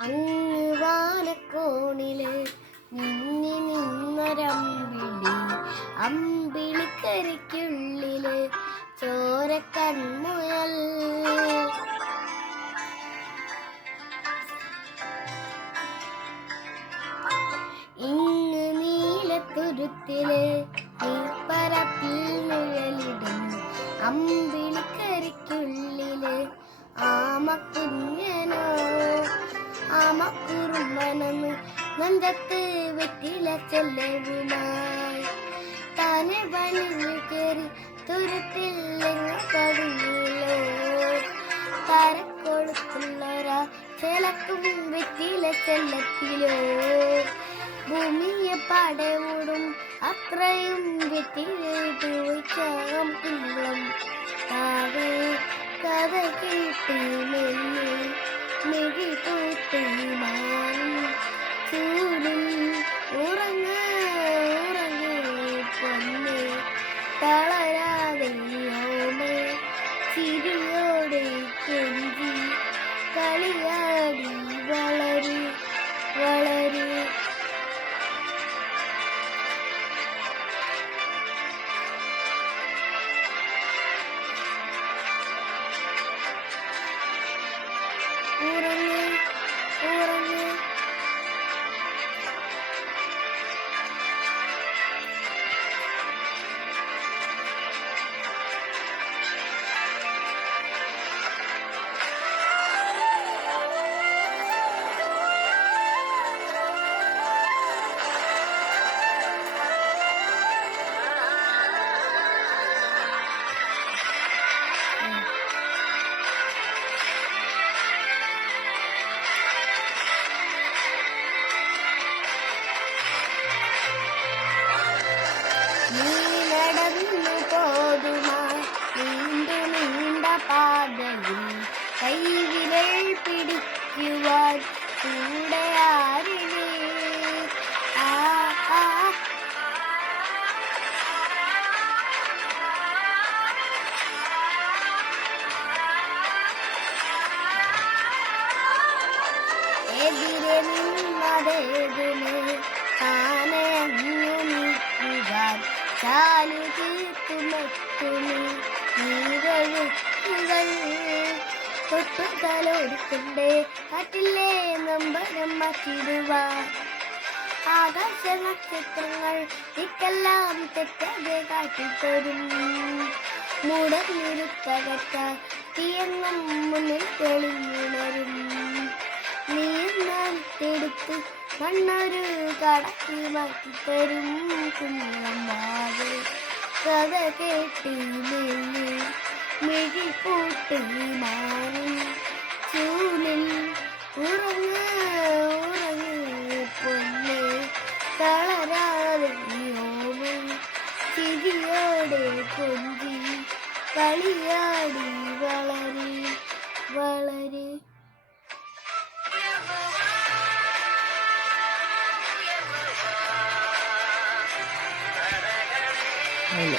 അങ്ങ് വാനക്കോണില് മിന്നി നിന്നൊരമ്പിളി, അമ്പിളിക്കരിക്കുള്ളില് ചോരക്കൺമുയൽ. ഇങ്ങ് നീലത്തുരുത്തില് നീർപ്പരപ്പിൽ നിഴലിടും അമ്പിളിക്കരിക്കുള്ളില് ആമക്കുഞ്ഞനോ ആമക്കുറുമ്പനെന്ന് നെഞ്ചത്ത് വെറ്റില ചെല്ലവുമായി താനെ വലിഞ്ഞു കയറി തുരുത്തില്ലെങ്ങ പതിഞ്ഞല്ലോ. തരക്കൊളുത്തുള്ളൊരാ ചെലക്കും വെറ്റില ചെല്ലത്തിലോ. ഭൂമിയെ പടവിടും അത്രയും വെറ്റിലിട്ട് വെച്ചാം കുളം. താഴെ കഥ കേട്ട് മെല്ലെ മിഴി പൂട്ടി മാറും ചൂടിൽ ഉറങ്ങ പൊന്നെ തളരാതെ ഓമേ ചിരിയോടെ കൊഞ്ചി കളിയാടി വളരു വളരു. ഉറങ്ങ് ഉറങ്ങ് നീ നടന്നു പോകുമാ നീണ്ടു നീണ്ട പാതയിൽ കൈവിരൽ പിടിക്കുവാൻ കൂടെ ആരിനെ. ആ ആ എതിരെ നിന്നതേതിന് താനെ അഞ്ഞു നീക്കുവാൻ ചാലു തീർത്തുമെത്തുന്നു നീരഴുക്കുകൾ. തൊട്ടു തലോടിക്കൊണ്ടേ കാറ്റില്ലേ നമ്പരം മാറ്റിടുവാൻ. ആകാശ നക്ഷത്രങ്ങൾ ഇക്കെല്ലാം തെറ്റാതെ കാട്ടിത്തരും. മുടങ്ങിരുത്തകറ്റ തീയെന്നും മുന്നിൽ തെളിഞ്ഞുണരും. നീർന്നെടുത്ത് മണ്ണൊരു കടക്കി മാറ്റിത്തരും കുഞ്ഞമ്മാവ്. കഥ കേട്ടി മെല്ലെ മിഴി പൂട്ടി മാറും ചൂലിൽ ഉറങ്ങ ഉറങ്ങ് പൊന്നെ തളരാതെ ഓമേ ചിരിയോടെ കൊഞ്ചി കളിയാടി വളര് വളര്. അല്ല